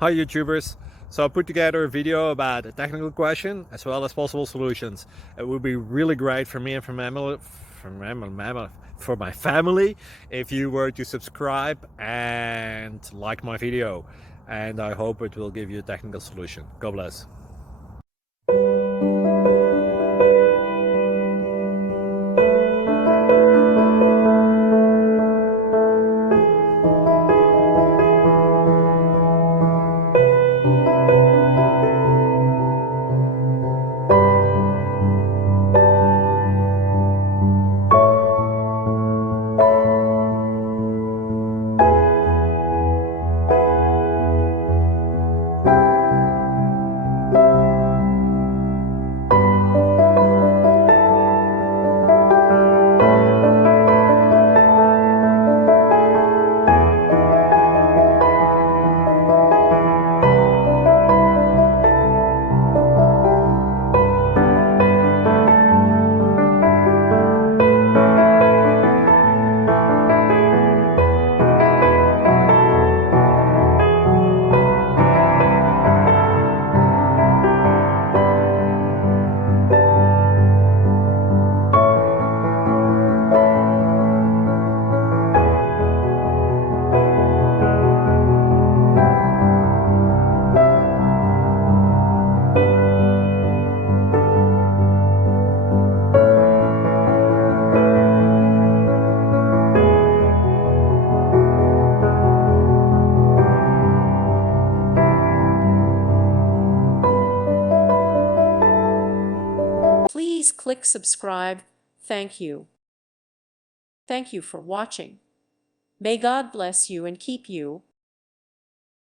Hi YouTubers. So I put together a video about a technical question as well as possible solutions. It would be really great for me and for my family if you were to subscribe and like my video. And I hope it will give you a technical solution. God bless. Please click subscribe. Thank you. Thank you for watching. May God bless you and keep you.